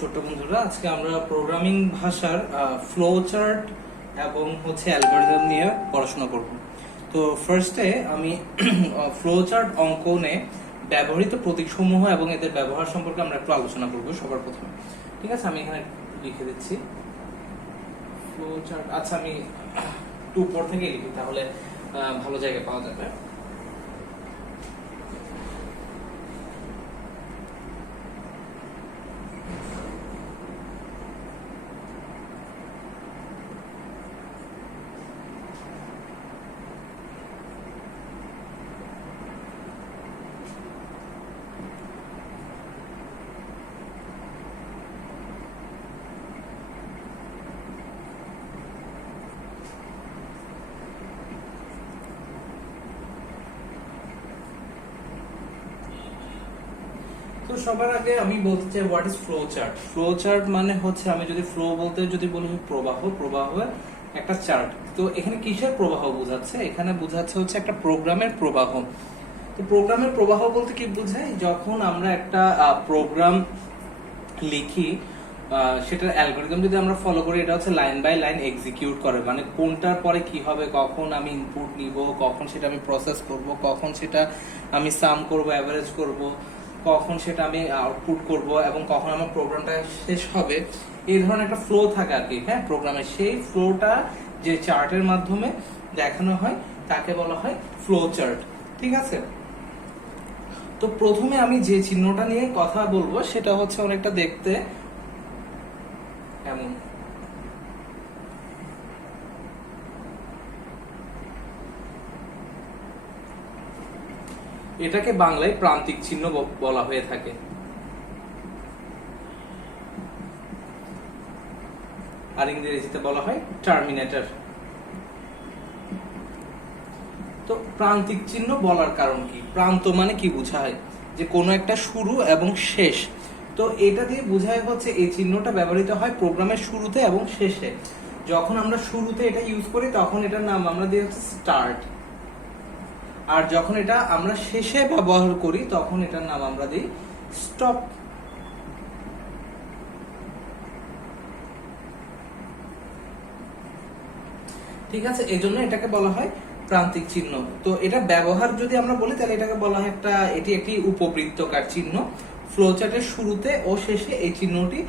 ছোট্ট বন্ধুরা, আজকে আমরা প্রোগ্রামিং ভাষার ফ্লো চার্ট এবং অ্যালগরিদম নিয়ে পড়াশোনা করব। তো ফার্স্টে আমি ফ্লো চার্ট অঙ্কনে ব্যবহৃত প্রতীকসমূহ এবং এদের ব্যবহার সম্পর্কে আমরা একটু আলোচনা করব সবার প্রথমে। ঠিক আছে, আমি এখানে লিখে দিচ্ছি ফ্লো চার্ট। আচ্ছা, আমি একটু উপর থেকে লিখি, তাহলে ভালো জায়গা পাওয়া যাবে। তো সবার আগে আমি বলতে চাই what is flow chart. Flow chart মানে আমি যদি ফ্লো বলতে বলি প্রবাহ একটা চার্ট। তো এখানে কিসের প্রবাহ বোঝাচ্ছে? এখানে বোঝাচ্ছে একটা প্রোগ্রামের প্রবাহ। তো প্রোগ্রামের প্রবাহ বলতে কি বোঝায়? যখন আমরা একটা প্রোগ্রাম লিখি, সেটার অ্যালগরিদম যদি আমরা ফলো করি, এটা লাইন বাই লাইন এক্সিকিউট করে, মানে কোনটার পরে কি হবে, কখন আমি ইনপুট নিব, কখন সেটা আমি প্রসেস করব, কখন সেটা আমি সাম করব, অ্যাভারেজ করব, কখন সেটা আমি আউটপুট করব এবং কখন আমার প্রোগ্রামটা শেষ হবে। এই ধরনের একটা ফ্লো থাকে আর কি, হ্যাঁ, প্রোগ্রামের। সেই ফ্লোটা যে চার্টের মাধ্যমে দেখানো হয় তাকে বলা হয় ফ্লো চার্ট। ঠিক আছে, তো প্রথমে আমি যে চিহ্নটা নিয়ে কথা বলবো সেটা অনেকটা দেখতে এমন। এটাকে বাংলায় প্রান্তিক চিহ্ন বলা হয়ে থাকে। আর ইংরেজিতে বলা হয় টার্মিনেটর। তো প্রান্তিক চিহ্ন বলার কারণ কি? প্রান্ত মানে কি বোঝায়? যে কোনো একটা শুরু এবং শেষ। তো এটা দিয়ে বোঝায় এই চিহ্নটা ব্যবহৃত হয় প্রোগ্রামের শুরুতে এবং শেষে। যখন আমরা শুরুতে এটা ইউজ করি তখন এটার নাম আমরা দিই স্টার্ট, আর যখন এটা আমরা শেষে ব্যবহার করি তখন এটার নাম আমরা দিই স্টপ। ঠিক আছে, এই জন্য এটাকে বলা হয় প্রান্তিক চিহ্ন। তো এটা ব্যবহার যদি আমরা বলি তাহলে এটাকে বলা হয় এটি একটি উপবৃত্তকার চিহ্ন। ফ্লোচার্টের শুরুতে ও শেষে এই চিহ্নটি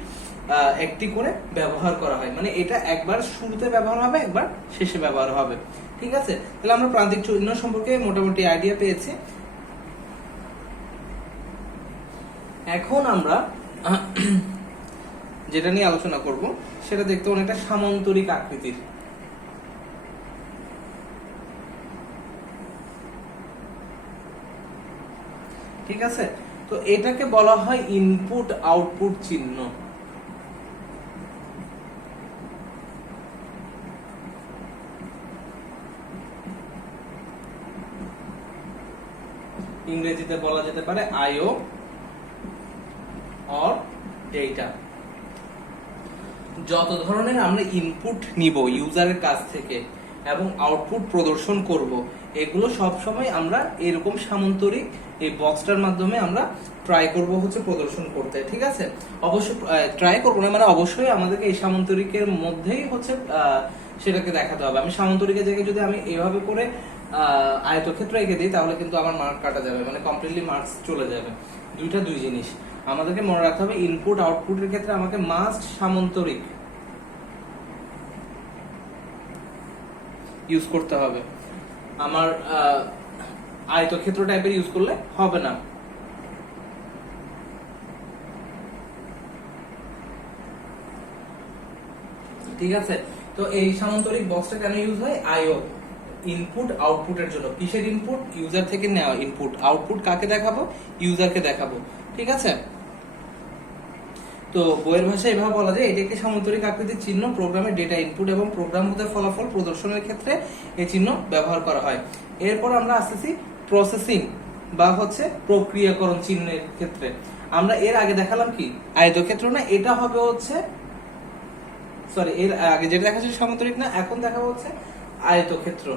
একটি করে ব্যবহার করা হয়, মানে এটা একবার শুরুতে ব্যবহার হবে, একবার শেষে ব্যবহার হবে। ঠিক আছে, তাহলে আমরা প্রান্তিক চিহ্ন সম্পর্কে মোটামুটি আইডিয়া পেয়েছি। এখন আমরা যেটা নিয়ে আলোচনা করব সেটা দেখতে অনেকটা সামান্তরিক আকৃতির। ঠিক আছে, তো এটাকে বলা হয় ইনপুট আউটপুট চিহ্ন। ইংরেজিতে বলা যেতে পারে আইও অর ডেটা। যত ধরনের আমরা ইনপুট নিব ইউজারের কাছ থেকে এবং আউটপুট প্রদর্শন করব, এগুলো সব সময় আমরা এরকম সামান্তরিক এই বক্সটার মাধ্যমে আমরা ট্রাই করব প্রদর্শন করতে। ঠিক আছে, অবশ্যই ট্রাই করব না, মানে অবশ্যই আমাদেরকে এই সামান্তরিকের মধ্যেই সেটাকে দেখাতে হবে। আমি সামান্তরিকের জায়গায় যদি আমি এইভাবে করে আয়তক্ষেত্র এঁকে দিই তাহলে কিন্তু আমার মার্ক কাটা যাবে, মানে কমপ্লিটলি মার্কস চলে যাবে। দুই জিনিস আমাদেরকে মনে রাখতে হবে। ইনপুট আউটপুটের ক্ষেত্রে আমাকে মাস্ট সামান্তরিক ইউজ করতে হবে। আমার আয়তক্ষেত্র টাইপের ইউজ করলে হবে না। ঠিক আছে, তো এই সামান্তরিক বক্সটা কেন ইউজ হয়? আইও ইনপুট আউটপুটের জন্য। কিসের ইনপুট? ইউজার থেকে নেওয়া ইনপুট। আউটপুট কাকে দেখাবো? ইউজারকে দেখাবো। ঠিক আছে, তো বইয়ের ভাষায় এভাবে বলা যায় এটি একটি সামান্তরিক আকৃতির চিহ্ন। প্রোগ্রামের ডেটা ইনপুট এবং প্রোগ্রাম হতে ফলাফল প্রদর্শনের ক্ষেত্রে এই চিহ্ন ব্যবহার করা হয়। এরপর আমরা আসতেছি প্রসেসিং বা প্রক্রিয়াকরণ চিহ্নের ক্ষেত্রে। আমরা এর আগে দেখালাম কি আয়তক্ষেত্র না, এটা হবে সরি, এর আগে যেটা দেখাচ্ছি সামান্তরিক না, এখন দেখাবো আয়তক্ষেত্র।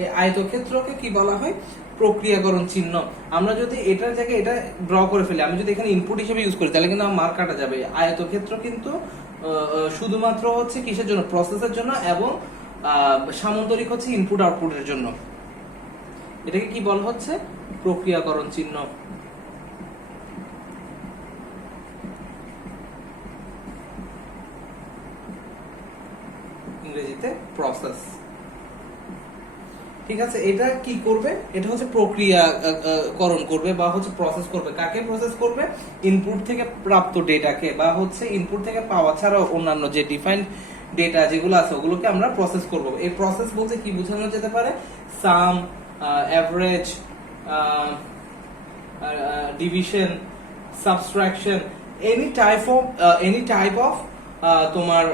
এই আয়তক্ষেত্রকে কি বলা হয়? প্রক্রিয়াকরণ চিহ্ন। আমরা যদি এটার জায়গায় এটা ড্র করে ফেলি, আমি যদি এখানে ইনপুট হিসেবে ইউজ করি তাহলে কিন্তু আমার মার্ক কাটা যাবে। আয়তক্ষেত্র কিন্তু শুধুমাত্র হচ্ছে কিসের জন্য? প্রসেসের জন্য, এবং সামান্তরিক হচ্ছে ইনপুট আউটপুটের জন্য। এটাকে কি বলা হচ্ছে? প্রক্রিয়াকরণ চিহ্ন। ইংরেজিতে প্রসেস। ঠিক আছে, এটা কি করবে? এটা হচ্ছে প্রক্রিয়াকরণ করবে বা হচ্ছে প্রসেস করবে। কাকে প্রসেস করবে? ইনপুট থেকে প্রাপ্ত ডেটাকে, বা হচ্ছে ইনপুট থেকে পাওয়া ছাড়াও অন্যান্য যে ডিফাইন্ড ডেটা যেগুলো আছে ওগুলোকে আমরা প্রসেস করব। এই প্রসেস বলতে কি বোঝানো যেতে পারে? Sum, average, division, subtraction, any type of তোমার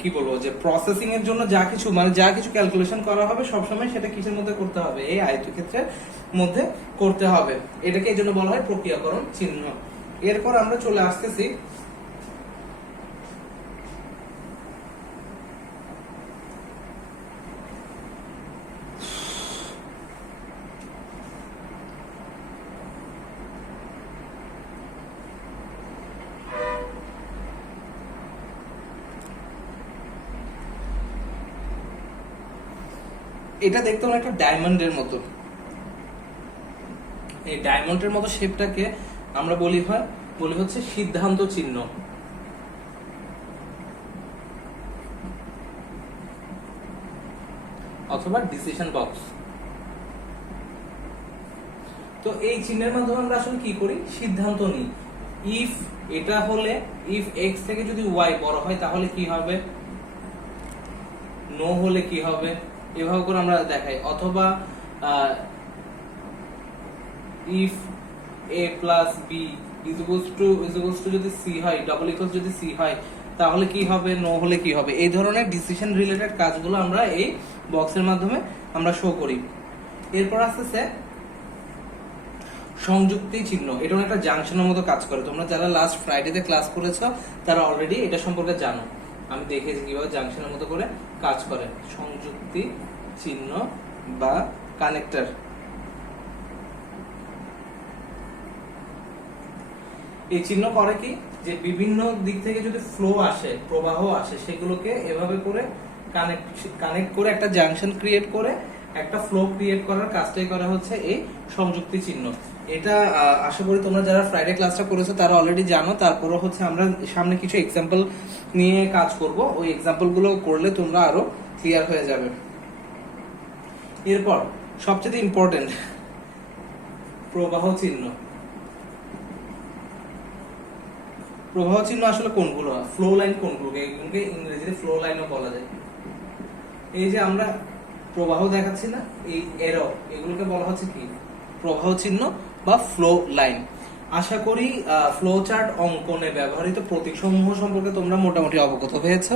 কি বলবো, যে প্রসেসিং এর জন্য যা কিছু মানে যা কিছু ক্যালকুলেশন করা হবে সবসময় সেটা কিসের মধ্যে করতে হবে? এই আয়তক্ষেত্রের মধ্যে করতে হবে। এটাকে এই জন্য বলা হয় প্রক্রিয়াকরণ চিহ্ন। এরপর আমরা চলে আসতেছি এটা দেখতে অনেকটা ডায়মন্ডের মতো। এই ডায়মন্ডের মতো শেপটাকে আমরা বলি হচ্ছে সিদ্ধান্ত চিহ্ন। অথবা ডিসিশন বক্স। তো এই চিহ্নের মাধ্যমে আমরা আসলে কি করি? সিদ্ধান্ত নিই। ইফ এটা হলে, ইফ এক্স থেকে যদি ওয়াই বড় হয় তাহলে কি হবে, নো হলে কি হবে, এভাবে করে আমরা দেখাই। অথবা if A plus B is equals to যদি সি হয়, ডাবল ইকুয়ালস যদি সি হয় তাহলে কি হবে, নো হলে কি হবে। এই ধরনের ডিসিশন রিলেটেড কাজগুলো আমরা এই বক্সের মাধ্যমে আমরা শো করি। এরপর আসতেছে সংযুক্তি চিহ্ন। এটা একটা জাংশনের মতো কাজ করে। তোমরা যারা লাস্ট ফ্রাইডেতে ক্লাস করেছো তারা অলরেডি এটা সম্পর্কে জানো। আমি দেখেছি কিভাবে জাংশনের মতো করে কাজ করে। সংযুক্তি চিহ্ন বা কানেক্টর। এই চিহ্ন করে কি, যে বিভিন্ন দিক থেকে যদি ফ্লো আসে, প্রবাহ আসে, সেগুলোকে এভাবে করে কানেক্ট করে একটা জাংশন ক্রিয়েট করে একটা ফ্লো ক্রিয়েট করার কাজটাই করা হচ্ছে এই সংযুক্তি চিহ্ন। এটা আশা করি তোমরা যারা ফ্রাইডে ক্লাসটা করেছো তারা অলরেডি জানো। তারপরে হচ্ছে আমরা সামনে কিছু এক্সাম্পল নিয়ে কাজ করব। ওই এক্সাম্পল গুলো করলে তোমরা আরো ক্লিয়ার হয়ে যাবে। এরপর সবচেয়ে ইম্পর্টেন্ট, প্রবাহ চিহ্ন। প্রবাহ চিহ্ন আসলে কোনগুলো? ফ্লো লাইন কোনগুলোকে? এগুলোকে ইংরেজিতে ফ্লো লাইনও বলা যায়। এই যে আমরা প্রবাহ দেখাচ্ছি না, এই এরো, এগুলোকে বলা হচ্ছে কি? প্রবাহ চিহ্ন বা ফ্লো লাইন। আশা করি ফ্লো চার্ট অঙ্কনে ব্যবহৃত প্রতীক সমূহ সম্পর্কে তোমরা মোটামুটি অবগত হয়েছে।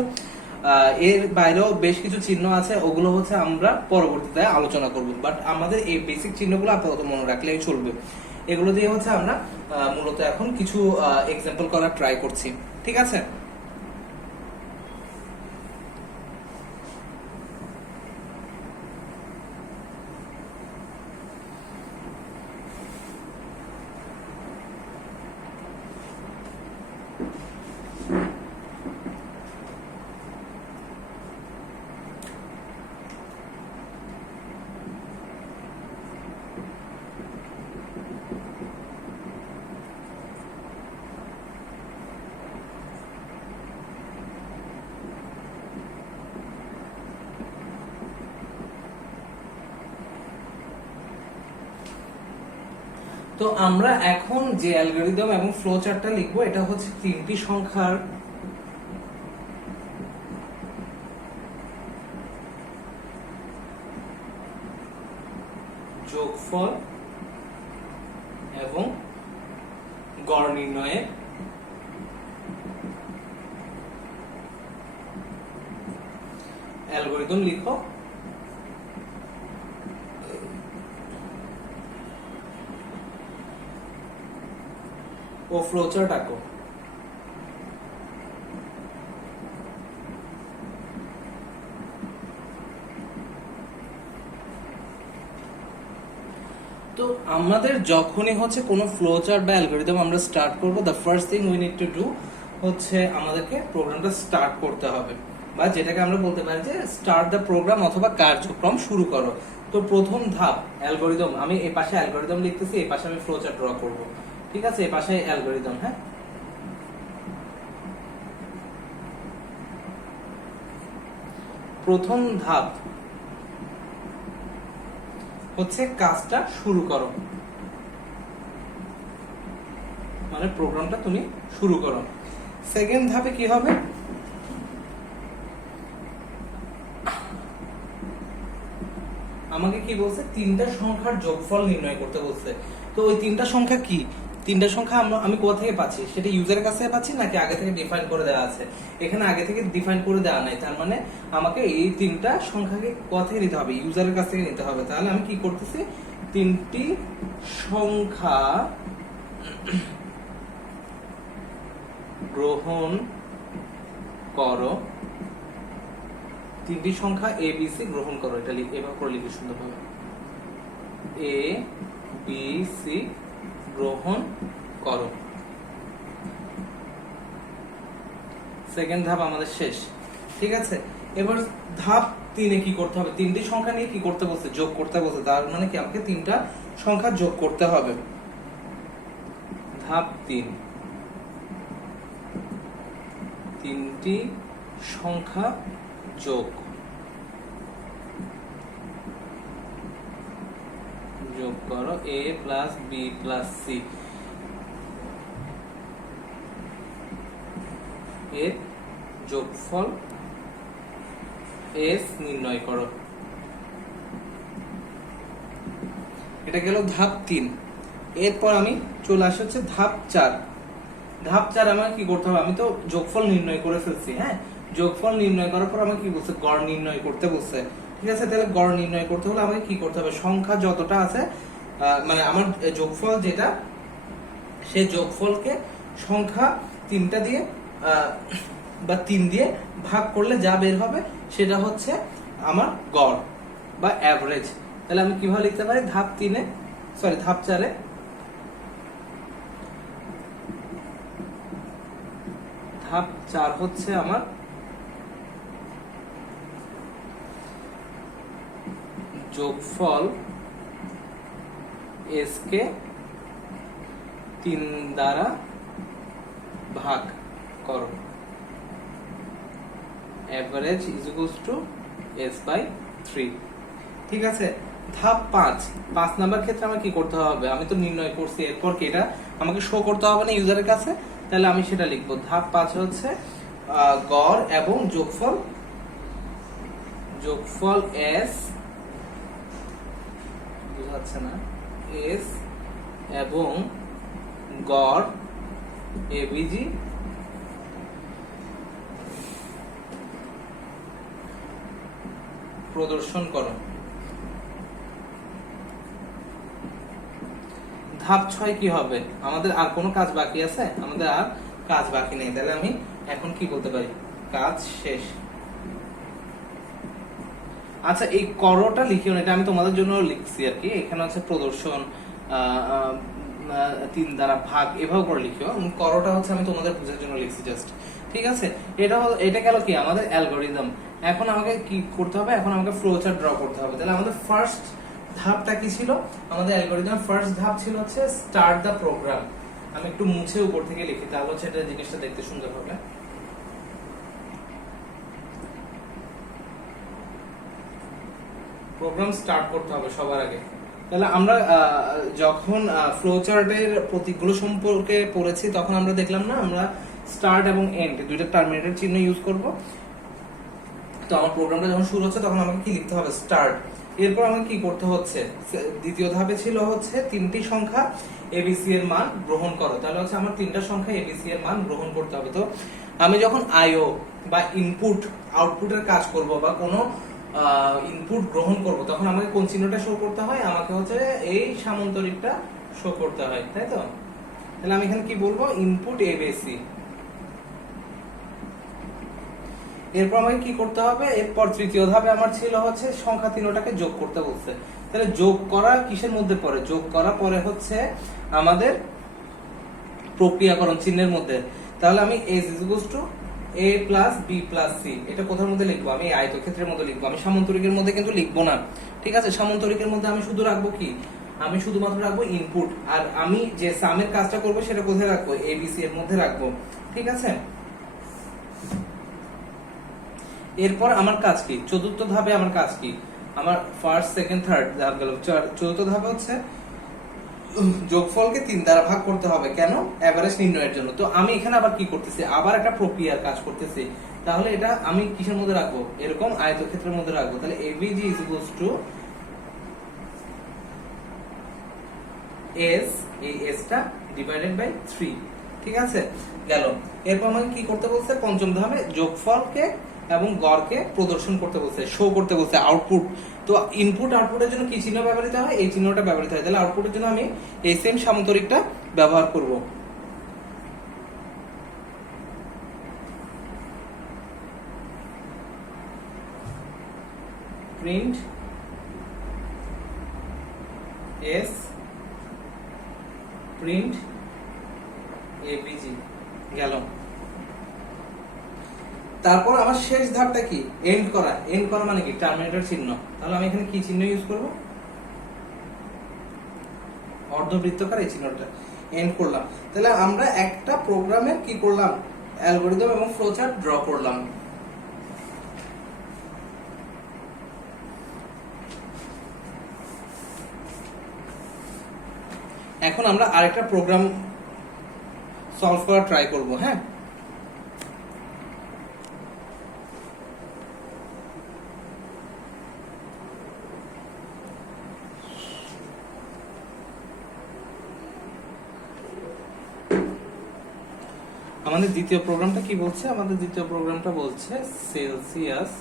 এর বাইরেও বেশ কিছু চিহ্ন আছে, ওগুলো হচ্ছে আমরা পরবর্তীতে আলোচনা করব। বাট আমাদের এই বেসিক চিহ্নগুলো আপাতত মনে রাখলেই চলবে। এগুলো দিয়ে হচ্ছে আমরা মূলত এখন কিছু এক্সাম্পল করার ট্রাই করছি। ঠিক আছে? তো আমরা এখন যে অ্যালগরিদম এবং ফ্লো চার্টটা লিখবো এটা হচ্ছে তিনটি সংখ্যার যোগফল এবং গড় নির্ণয়ের অ্যালগরিদম লিখো। ও ফ্লোচার্ট আঁকো। তো আমাদের যখনই হচ্ছে কোনো ফ্লো চার্ট বা অ্যালগরিদম আমরা স্টার্ট করব, the first thing we need to do হচ্ছে আমাদেরকে প্রোগ্রামটা স্টার্ট করতে হবে, বা যেটাকে আমরা বলতে পারি যে স্টার্ট দ্য প্রোগ্রাম অথবা কার্যক্রম শুরু করো। তো প্রথম ধাপ অ্যালগরিদম, আমি এই পাশে অ্যালগরিদম লিখতেছি, এই পাশে আমি ফ্লো চার্ট ড্র করব, ঠিক আছে? এই পাশে অ্যালগরিদম, হ্যাঁ। প্রথম ধাপ হচ্ছে কাজটা শুরু করো, মানে প্রোগ্রামটা তুমি শুরু করো। সেকেন্ড ধাপে কি হবে? আমাকে কি বলছে? তিনটা সংখ্যার যোগফল নির্ণয় করতে বলছে। তো ওই তিনটা সংখ্যা কি? তিনটা সংখ্যা আমি কোথা থেকে পাচ্ছি? সেটা ইউজারের কাছে পাচ্ছি নাকি আগে থেকে ডিফাইন করে দেওয়া আছে? এখানে আগে থেকে ডিফাইন করে দেওয়া নাই, তার মানে আমাকে এই তিনটা সংখ্যাকে কোথা থেকে নিতে হবে? ইউজারের কাছ থেকে নিতে হবে। তাহলে আমি কি করতেছি? তিনটি সংখ্যা গ্রহণ করো, তিনটি সংখ্যা এ বি সি গ্রহণ করো। এটা এভাবে করে লিখে সুন্দরভাবে, এ বি সি গ্রহণ করো। সেকেন্ড ধাপ আমাদের শেষ, ঠিক আছে? এবার ধাপ 3 এ কি করতে হবে? তিনটি সংখ্যা নিয়ে কি করতে বলছে? যোগ করতে বলছে। তার মানে কি আমাকে তিনটা সংখ্যা যোগ করতে হবে। ধাপ 3, তিনটি সংখ্যা যোগ করো, a plus B plus C এর যোগফল s নির্ণয় করো। এটা গেল ধাপ 3। এরপর আমি চলে আসি হচ্ছে ধাপ 4। ধাপ 4 আমাকে কি করতে হবে? আমি তো যোগফল নির্ণয় করে ফেলছি, হ্যাঁ। যোগফল নির্ণয় করার পর আমাকে কি বলছে? গড় নির্ণয় করতে বলছে, ঠিক আছে? তাহলে গড় নির্ণয় করতে হলে আমাকে কি করতে হবে? সংখ্যা যতটা আছে, মানে আমার যোগফল যেটা, সেই যোগফলকে সংখ্যা তিনটা দিয়ে বা 3 দিয়ে ভাগ করলে যা বের হবে সেটা হচ্ছে আমার গড় বা অ্যাভারেজ। তাহলে আমি কিভাবে লিখতে পারি? ধাপ 4-এ ধাপ 4 হচ্ছে আমার যোগফল s কে 3 দ্বারা ভাগ করো, average is equals to s by 3, ঠিক আছে? ধাপ 5 নাম্বার ক্ষেত্রে আমার কি করতে হবে? আমি তো নির্ণয় করছি, এরপর কি এটা আমাকে শো করতে হবে না ইউজারের কাছে? তাহলে আমি সেটা লিখবো। ধাপ 5 হচ্ছে গড় এবং যোগফল s, বুঝাচ্ছে না, s এবং গড় এবিজি প্রদর্শন করো। ধাপ 6 কি হবে? আমাদের আর কোনো কাজ বাকি আছে? আমাদের আর কাজ বাকি নেই। তাহলে আমি এখন কি বলতে পারি? কাজ শেষ। আচ্ছা, এই করোটা লিখিও না, এটা আমি তোমাদের জন্য লিখছি আর কি। এখানে হচ্ছে প্রদর্শন 3 দ্বারা ভাগ, এভাবে করে লিখিও। করোটা হচ্ছে আমি তোমাদের বোঝার জন্য লিখছি জাস্ট, ঠিক আছে? এটা গেল কি আমাদের অ্যালগরিদম। এখন আমাকে কি করতে হবে? এখন আমাকে ফ্লো চার্ট ড্র করতে হবে। তাহলে আমাদের ফার্স্ট ধাপটা কি ছিল? আমাদের অ্যালগরিদম ফার্স্ট ধাপ ছিল হচ্ছে স্টার্ট দ্য প্রোগ্রাম। আমি একটু মুছে উপর থেকে লিখি, তাহলে হচ্ছে এটা জিনিসটা দেখতে সুন্দর হবে। প্রোগ্রাম স্টার্ট করতে হবে সবার আগে। তাহলে আমরা যখন ফ্লো চার্টের প্রতীকগুলো সম্পর্কে পড়েছি, তখন আমরা দেখলাম না, আমরা স্টার্ট এবং এন্ড দুইটা টার্মিনেটর চিহ্ন ইউজ করব। তো আমার প্রোগ্রামটা যখন শুরু হচ্ছে তখন আমাকে কি লিখতে হবে? স্টার্ট। এরপর আমাকে কি করতে হচ্ছে? দ্বিতীয় ধাপে ছিল হচ্ছে তিনটি সংখ্যা এবিসি এর মান গ্রহণ করো। তাহলে হচ্ছে আমার তিনটা সংখ্যা এবিসি এর মান গ্রহণ করতে হবে। তো আমি যখন আইও বা ইনপুট আউটপুটের কাজ করব বা কোনো ইনপুট গ্রহণ করব, তখন আমাকে কোন চিহ্নটা শো করতে হয়? আমাকে হচ্ছে এই সামান্তরিকটা শো করতে হয়, তাই তো? তাহলে আমি এখানে কি বলবো? Input ABC. এরপর আমাকে কি করতে হবে, এরপর তৃতীয় ধাপে আমার ছিল হচ্ছে সংখ্যা তিনটাকে যোগ করতে বলছে। তাহলে যোগ করা কিসের মধ্যে পড়ে, যোগ করা পরে হচ্ছে আমাদের প্রক্রিয়াকরণ চিহ্নের মধ্যে। তাহলে আমি a a plus b plus c এটা কোথার মধ্যে লিখবো, আমি আয়তক্ষেত্রের মধ্যে লিখবো, আমি সামান্তরিকের মধ্যে কিন্তু লিখবো না। ঠিক আছে, সামান্তরিকের মধ্যে আমি শুধু রাখবো কি, আমি শুধুমাত্র রাখবো ইনপুট, আর আমি যে সামের কাজটা করবো সেটা কোথায় রাখবো, a b c এর মধ্যে রাখবো। ঠিক আছে, এরপর আমার কাজ কি, চতুর্থ ধাপে আমার কাজ কি, আমার ফার্স্ট সেকেন্ড থার্ড ধাপ গেল, চতুর্থ ধাপে হচ্ছে যোগফলকে 3 দ্বারা ভাগ করতে হবে, কেন, এভারেজ নির্ণয়ের জন্য। তো আমি এখানে আবার কি করতেছি, আবার একটা প্রক্রিয়ার কাজ করতেছি। তাহলে এটা আমি কিসের মধ্যে রাখবো, এরকম আয়তক্ষেত্রের মধ্যে রাখবো। তাহলে ABG is equals to S, এই S টা ডিভাইডেড বাই 3। ঠিক আছে, গেল। এরপর আমাকে কি করতে বলছে, পঞ্চম ধাপে যোগফলকে এবং গড়কে প্রদর্শন করতে বলছে, শো করতে বলছে, আউটপুট। তো ইনপুট আউটপুটের জন্য কি চিহ্ন ব্যবহৃত হয়, এই চিহ্নটা ব্যবহৃত হয়। তাহলে আউটপুটের জন্য আমি এই সেম সামান্তরিকটা ব্যবহার করব। প্রিন্ট এস প্রিন্ট এবিজি গেল। তারপর আমার শেষ ধাপটা কি, এন্ড করা। এন্ড করা মানে কি, টার্মিনেটর চিহ্ন। তাহলে আমি এখানে কি চিহ্ন ইউজ করব, অর্ধবৃত্তাকার এই চিহ্নটা, এন্ড করলাম। তাহলে আমরা একটা প্রোগ্রামের কি করলাম, অ্যালগরিদম এবং ফ্লোচার্ট ড্র করলাম। এখন আমরা আরেকটা প্রোগ্রাম সলভ করা ট্রাই করব। হ্যাঁ, আমাদের দ্বিতীয় প্রোগ্রামটা কি বলছে, আমাদের দ্বিতীয় প্রোগ্রামটা বলছে সেলসিয়াস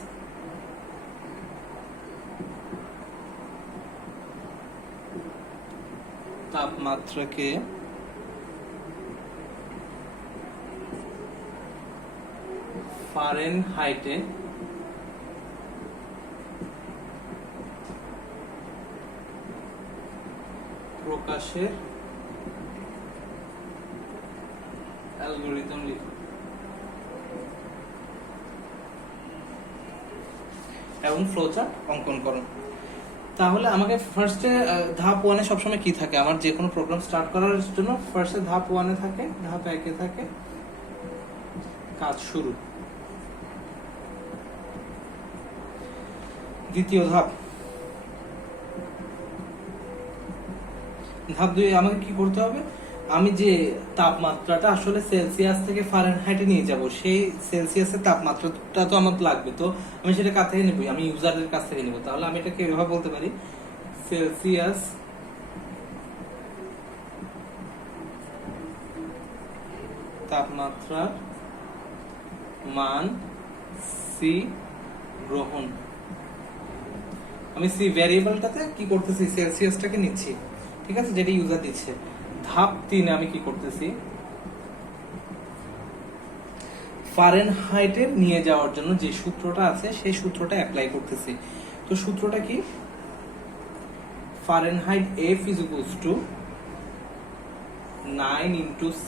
তাপমাত্রাকে ফারেনহাইটে প্রকাশের অ্যালগরিদম লিখো এবং ফ্লোচার্ট অঙ্কন করো। তাহলে আমাকে ফার্স্টে ধাপ 1 এ সবসময় কি থাকে, আমার যে কোনো প্রোগ্রাম স্টার্ট করার জন্য ফার্স্টে ধাপ 1 এ থাকে, ধাপ 1 এ থাকে কাজ শুরু। দ্বিতীয় ধাপ, ধাপ 2 আমাকে কি করতে হবে, আমি যে তাপমাত্রাটা আসলে সেলসিয়াস থেকে ফারেনহাইটে নিয়ে যাব, সেই সেলসিয়াসের তাপমাত্রাটা তো আমার লাগবে। তো আমি সেটা কাছ থেকে নেব, আমি ইউজারের কাছ থেকে নেব। তাহলে আমি এটাকে এভাবে বলতে পারি, সেলসিয়াস তাপমাত্রার মান সি গ্রহণ। আমি সি ভ্যারিয়েবলটাতে কি করতেছি, সেলসিয়াসটাকে নিচ্ছি। ঠিক আছে, যেটা ইউজার দিচ্ছে। ধাপ 3 আমি কি করতেছি, ফারেনহাইটে নিয়ে যাওয়ার জন্য যে সূত্রটা আছে সেই সূত্রটা অ্যাপ্লাই করতেছি। তো সূত্রটা কি, Fahrenheit F is equals to 9 into C।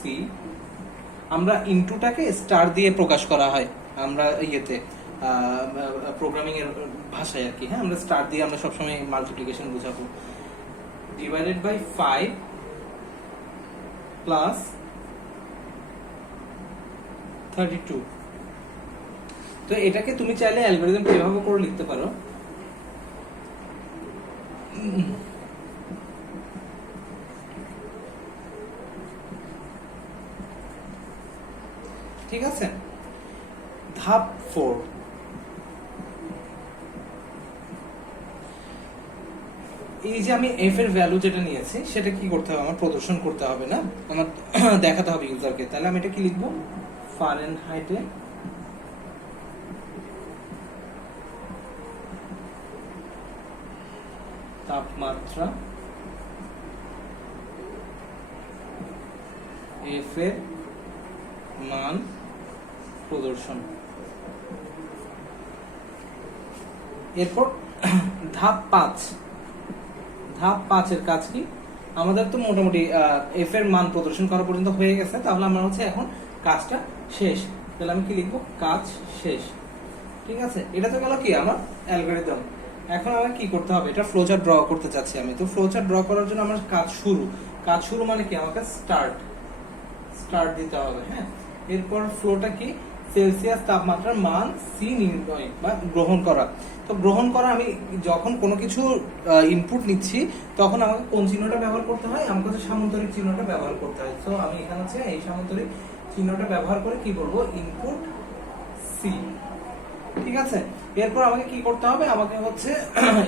আমরা ইনটুটাকে স্টার দিয়ে প্রকাশ করা হয়, আমরা ইয়েতে প্রোগ্রামিং এর ভাষায় আর কি। হ্যাঁ, আমরা স্টার দিয়ে আমরা সবসময় মাল্টিপ্লিকেশন বোঝাবো। Divided by 5 plus 32। তো এটাকে তুমি চাইলে অ্যালগরিদম কিভাবে করে লিখতে পারো, ঠিক আছে। ধাপ 4, এই যে আমি এফ এর ভ্যালু যেটা নিয়েছি সেটা কি করতে হবে, আমার প্রদর্শন করতে হবে না, আমার দেখাতে হবে ইউজারকে। তাহলে আমি এটা কি লিখবো, ফারেনহাইটে তাপমাত্রা এফ এর মান প্রদর্শন। এরপর ধাপ 5, ধাপ 5 এর কাজ কি? আমাদের তো মোটামুটি এফ এর মান প্রদর্শন করা পর্যন্ত হয়ে গেছে, তাহলে আমরা হচ্ছে এখন কাজটা শেষ। তাহলে আমি কি লিখবো? কাজ শেষ। ঠিক আছে, এটা তো গেল কি আমার অ্যালগরিদম। এখন আমাকে কি করতে হবে? এটা ফ্লোচার্ট ড্র করতে চাচ্ছি আমি। তো ফ্লোচার্ট ড্র করার জন্য আমার কাজ শুরু। কাজ শুরু মানে কি? আমাকে স্টার্ট দিতে হবে। হ্যাঁ, এরপর ফ্লোটা কি? সেলসিয়াস তাপমাত্রার মান সি নির্ণয় বা গ্রহণ করা। তো গ্রহণ করা, আমি যখন কোনো কিছু ইনপুট নিচ্ছি তখন আমাকে কোন চিহ্নটা ব্যবহার করতে হয়? আমাকে হচ্ছে সামান্তরিক চিহ্নটা ব্যবহার করতে হয়। তো আমি এখানে হচ্ছে এই সামান্তরিক চিহ্নটা ব্যবহার করে কি করব? ইনপুট সি। ঠিক আছে, এরপর আমাকে কি করতে হবে? আমাকে হচ্ছে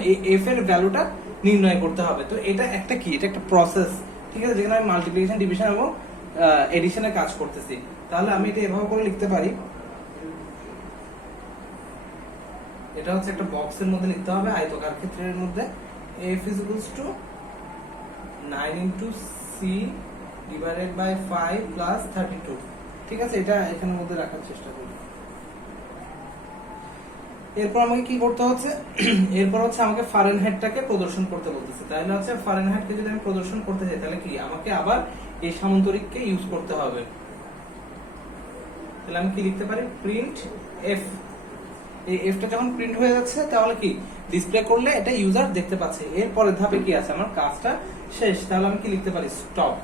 এই এফ এর ভ্যালুটা নির্ণয় করতে হবে। তো এটা একটা কি? এটা একটা প্রসেস। ঠিক আছে, যেখানে আমি মাল্টিপ্লিকেশন, ডিভিশন এবং এডিশনের কাজ করতেছি। তাহলে আমি এটা এভাবে করে লিখতে পারি। এটা হচ্ছে একটা বক্সের মধ্যে লিখতে হবে, আয়তকার ক্ষেত্রের মধ্যে। f is equals to 9 into c divided by 5 plus 32। ঠিক আছে, এটা এখানের মধ্যে রাখার চেষ্টা করি। এরপর আমাকে কি করতে হচ্ছে? এরপর হচ্ছে আমাকে ফারেনহাইটটাকে প্রদর্শন করতে বলতেছে। তাহলে হচ্ছে ফারেনহাইটকে যদি আমি প্রদর্শন করতে চাই, তাহলে কি আমাকে আবার এই সামান্তরিককে ইউজ করতে হবে। তাহলে আমি কি লিখতে পারি? Print F. এই এফটা যখন প্রিন্ট হয়ে যাচ্ছে, তাহলে কি ডিসপ্লে করলে এটা ইউজার দেখতে পাচ্ছে। এর পরের ধাপে কি আছে? আমার কাজটা শেষ। তাহলে আমি কি লিখতে পারি? Stop.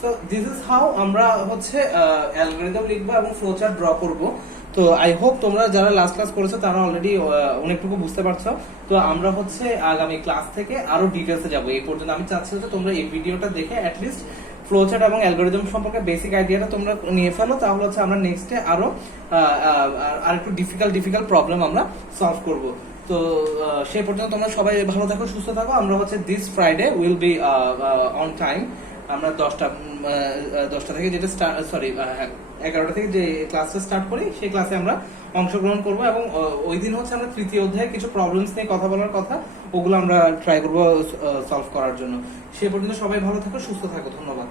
So this is how আমরা হচ্ছে অ্যালগরিদম লিখবো এবং ফ্লোচার্ট ড্র করব। তো আই হোপ তোমরা যারা লাস্ট ক্লাস করেছো তারা অলরেডি অনেকটুকু বুঝতে পারছো। তো আমরা হচ্ছে আগামী ক্লাস থেকে আরো ডিটেলসে যাব। এই পর্যন্ত আমি চাচ্ছি যে তোমরা এই ভিডিওটা দেখে অ্যাটলিস্ট ফ্লোচার্ট এবং অ্যালগরিদম সম্পর্কে বেসিক আইডিয়াটা তোমরা নিয়ে ফেলো। তাহলে হচ্ছে আমরা নেক্সটে আরো একটু ডিফিকাল্ট প্রবলেম আমরা সলভ করব। তো সেই পর্যন্ত তোমরা সবাই ভালো থাকো, সুস্থ থাকো। আমরা হচ্ছে this Friday will be on time. আমরা 10টা থেকে যেটা 11টা থেকে যে ক্লাসটা স্টার্ট করি, সেই ক্লাসে আমরা অংশগ্রহণ করব এবং ওই দিন হচ্ছে আমরা তৃতীয় অধ্যায়ে কিছু প্রবলেমস নিয়ে কথা বলার কথা, ওগুলো আমরা ট্রাই করব সলভ করার জন্য। সে পর্যন্ত সবাই ভালো থাকো, সুস্থ থাকো। ধন্যবাদ।